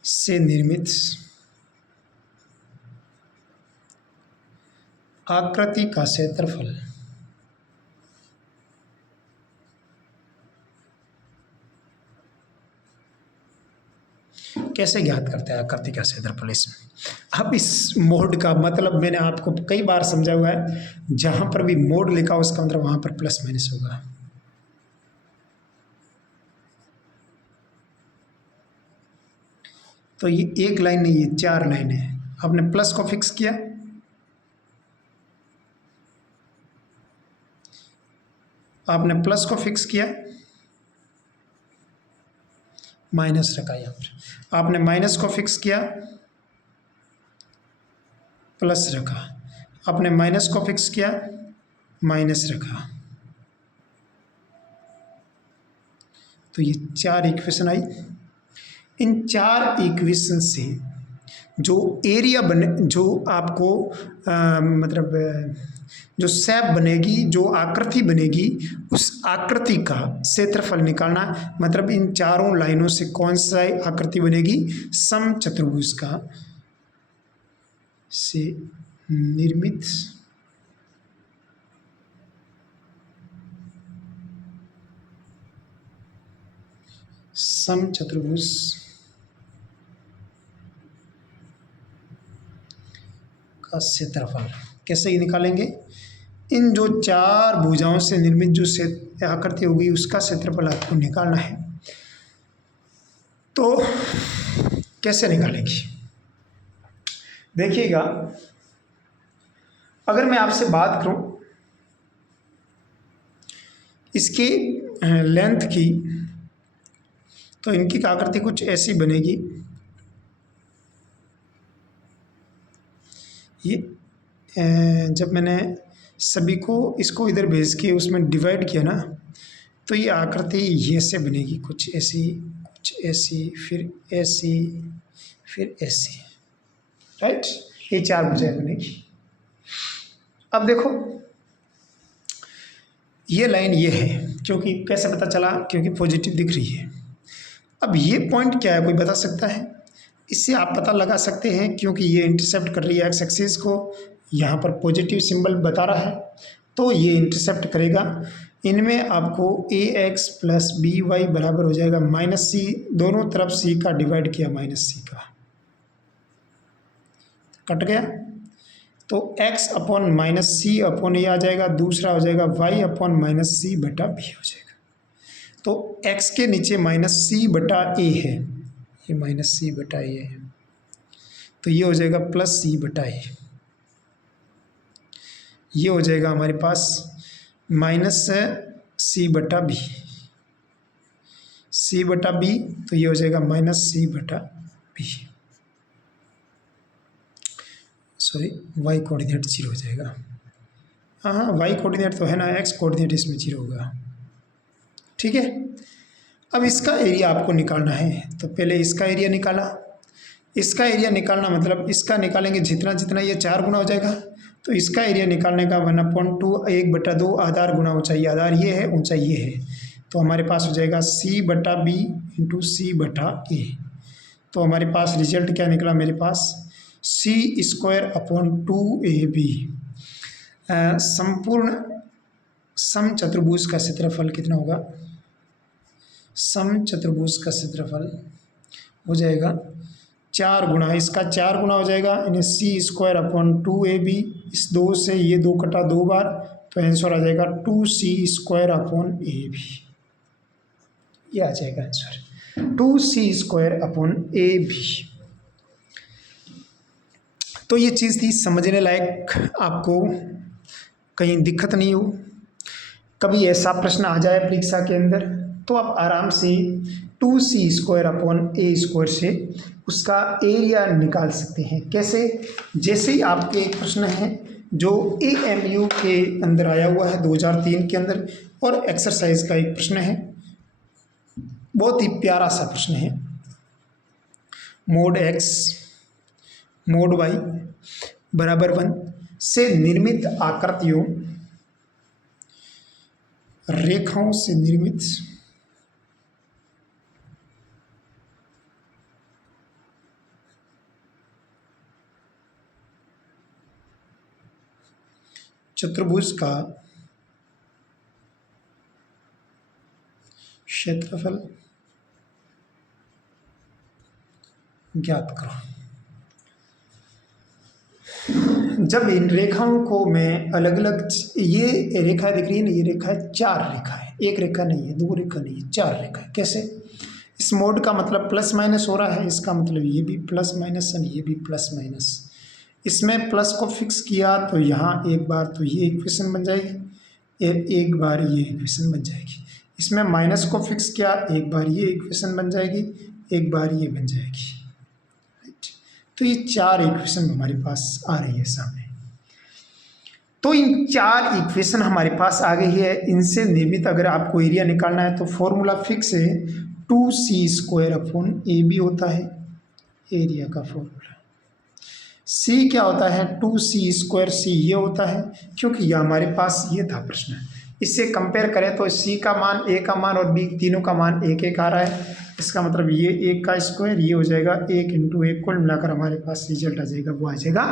से निर्मित आकृति का क्षेत्रफल कैसे ज्ञात करते हैं आकृति का क्षेत्रफल। इसमें अब इस मोड का मतलब मैंने आपको कई बार समझा हुआ है, जहां पर भी मोड लिखा हो उसका मतलब वहां पर प्लस माइनस होगा। तो ये एक लाइन नहीं, ये 4 लाइन है। आपने प्लस को फिक्स किया, आपने प्लस को फिक्स किया, माइनस रखा यहाँ पर, आपने माइनस को फिक्स किया, प्लस रखा, आपने माइनस को फिक्स किया, माइनस रखा। तो ये 4 इक्वेशन आई। इन 4 इक्वेशन से जो एरिया बने, जो आपको मतलब जो शेप बनेगी, जो आकृति बनेगी, उस आकृति का क्षेत्रफल निकालना। मतलब इन चारों लाइनों से कौन सा आकृति बनेगी, समचतुर्भुज का से निर्मित समचतुर्भुज का क्षेत्रफल कैसे निकालेंगे। इन जो 4 भुजाओं से निर्मित जो आकृति होगी उसका क्षेत्रफल आपको निकालना है। तो कैसे निकालेंगे, देखिएगा। अगर मैं आपसे बात करूं इसकी लेंथ की, तो इनकी आकृति कुछ ऐसी बनेगी। ये जब मैंने सभी को इसको इधर भेज के उसमें डिवाइड किया ना, तो ये आकृति ये से बनेगी, कुछ ऐसी, कुछ ऐसी, फिर ऐसी, फिर ऐसी, राइट। ये 4 भुजाएं बनेगी। अब देखो ये लाइन ये है, क्योंकि कैसे पता चला, क्योंकि पॉजिटिव दिख रही है। अब ये पॉइंट क्या है, कोई बता सकता है। इससे आप पता लगा सकते हैं, क्योंकि ये इंटरसेप्ट कर रही है एक्स एक्सिस को, यहाँ पर पॉजिटिव सिंबल बता रहा है, तो ये इंटरसेप्ट करेगा। इनमें आपको ए एक्स प्लस बी वाई बराबर हो जाएगा माइनस सी, दोनों तरफ सी का डिवाइड किया माइनस सी का, कट गया। तो x अपॉन माइनस सी अपॉन ए आ जाएगा, दूसरा हो जाएगा y अपॉन माइनस सी बटा बी हो जाएगा। तो x के नीचे माइनस सी बटा ए है, ये माइनस सी बटा ए है, तो ये हो जाएगा प्लस सी बटा ए। ये हो जाएगा हमारे पास माइनस सी बटा बी, सी बटा बी, तो ये हो जाएगा माइनस सी बटा बी, सॉरी वाई कोऑर्डिनेट 0 हो जाएगा। हाँ वाई कोऑर्डिनेट तो है ना, एक्स कोऑर्डिनेट इसमें 0 होगा, ठीक है। अब इसका एरिया आपको निकालना है, तो पहले इसका एरिया निकाला। इसका एरिया निकालना मतलब इसका निकालेंगे जितना जितना ये 4 गुना हो जाएगा, तो इसका एरिया निकालने का 1/2 1/2 आधार गुना ऊंचाई, आधार ये है, ऊंचाई ये है, तो हमारे पास हो जाएगा सी बटा बी इंटू सी बटा ए। तो हमारे पास रिजल्ट क्या निकला, मेरे पास सी स्क्वायर अपॉन 2ab। संपूर्ण समचतुर्भुज का क्षेत्रफल कितना होगा, समचतुर्भुज का क्षेत्रफल हो जाएगा 4 गुना, इसका 4 गुना हो जाएगा, यानी सी स्क्वायर अपॉन 2ab। इस 2 से ये 2 कटा 2 बार, तो आंसर आ जाएगा 2c स्क्वायर अपॉन ab। ये आ जाएगा answer 2c square upon ab। तो ये चीज़ थी समझने लायक, आपको कहीं दिक्कत नहीं हो। कभी ऐसा प्रश्न आ जाए परीक्षा के अंदर, तो आप आराम से 2c स्क्वायर अपॉन ए स्क्वायर से उसका एरिया निकाल सकते हैं। कैसे, जैसे ही आपके एक प्रश्न है जो AMU के अंदर आया हुआ है 2003 के अंदर, और एक्सरसाइज का एक प्रश्न है, बहुत ही प्यारा सा प्रश्न है। मोड x मोड y बराबर 1 से निर्मित आकृतियों, रेखाओं से निर्मित चतुर्भुज का क्षेत्रफल ज्ञात करो। जब इन रेखाओं को मैं अलग अलग, ये रेखा दिख रही है ना, ये रेखा है, 4 रेखा है, एक रेखा नहीं है, 2 रेखा नहीं है, 4 रेखा है। कैसे? इस मोड का मतलब प्लस माइनस हो रहा है, इसका मतलब ये भी प्लस माइनस और ये भी प्लस माइनस। इसमें प्लस को फिक्स किया तो यहाँ एक बार तो ये इक्वेशन बन जाएगी, एक बार ये इक्वेशन बन जाएगी। इसमें माइनस को फिक्स किया, एक बार ये इक्वेशन बन जाएगी, एक बार ये बन जाएगी। राइट, तो ये 4 इक्वेशन हमारे पास आ रही है सामने। तो इन 4 इक्वेशन हमारे पास आ गई है। इनसे निर्मित अगर आपको एरिया निकालना है तो फॉर्मूला फिक्स है, 2c² होता है एरिया का फॉर्मूला। c क्या होता है? 2c², c ये होता है, क्योंकि यह हमारे पास ये था प्रश्न। इससे कंपेयर करें तो c का मान, a का मान और b तीनों का मान 1 आ रहा है। इसका मतलब ये 1 का स्क्वायर, ये हो जाएगा 1 × 1, कुल मिलाकर हमारे पास रिजल्ट आ जाएगा, वो आ जाएगा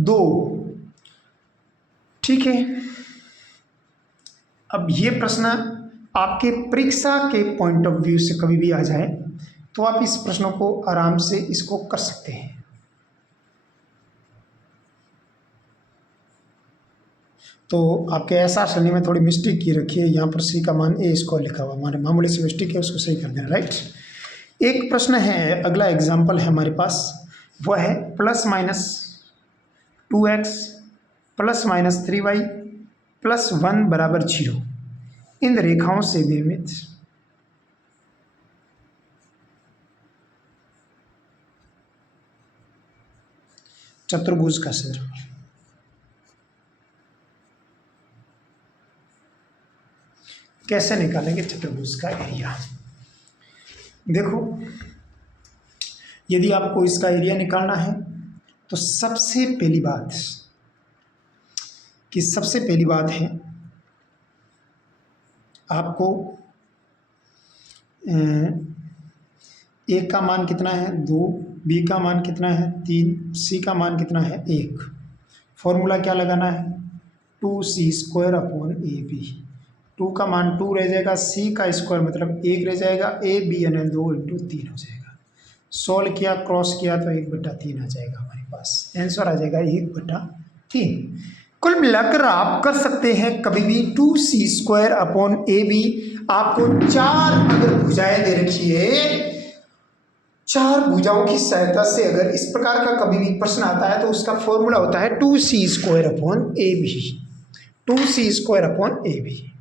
2। ठीक है। अब ये प्रश्न आपके परीक्षा के पॉइंट ऑफ व्यू से कभी भी आ जाए तो आप इस प्रश्नों को आराम से इसको कर सकते हैं। तो आपके ऐसा शनि में थोड़ी मिस्टेक की रखी है, यहाँ पर c का मान a² लिखा हुआ, हमारे मामूली सी मिस्टेक है, उसको सही कर देना। राइट, एक प्रश्न है, अगला एग्जाम्पल है हमारे पास, वह है +-2x + -3y + 1 = 0 इन रेखाओं से निर्मित चतुर्भुज का क्षेत्रफल। कैसे निकालेंगे चतुर्भुज का एरिया? देखो, यदि आपको इसका एरिया निकालना है तो सबसे पहली बात है आपको a का मान कितना है? 2, b का मान कितना है? 3, c का मान कितना है? 1। फॉर्मूला क्या लगाना है? 2c²/ab। 2 का मान 2 रह जाएगा, c का स्क्वायर मतलब 1 रह जाएगा, a b यानी 2 × 3 हो जाएगा। सोल्व किया, क्रॉस किया तो 1/3 आ जाएगा हमारे पास, आंसर आ जाएगा 1/3। कुल मिलाकर आप कर सकते हैं कभी भी 2c²/ab। आपको 4 अगर भुजाएं दे रखी है, 4 भुजाओं की सहायता से अगर इस प्रकार का कभी भी प्रश्न आता है तो उसका फॉर्मूला होता है 2c²/ab। 2c²/ab।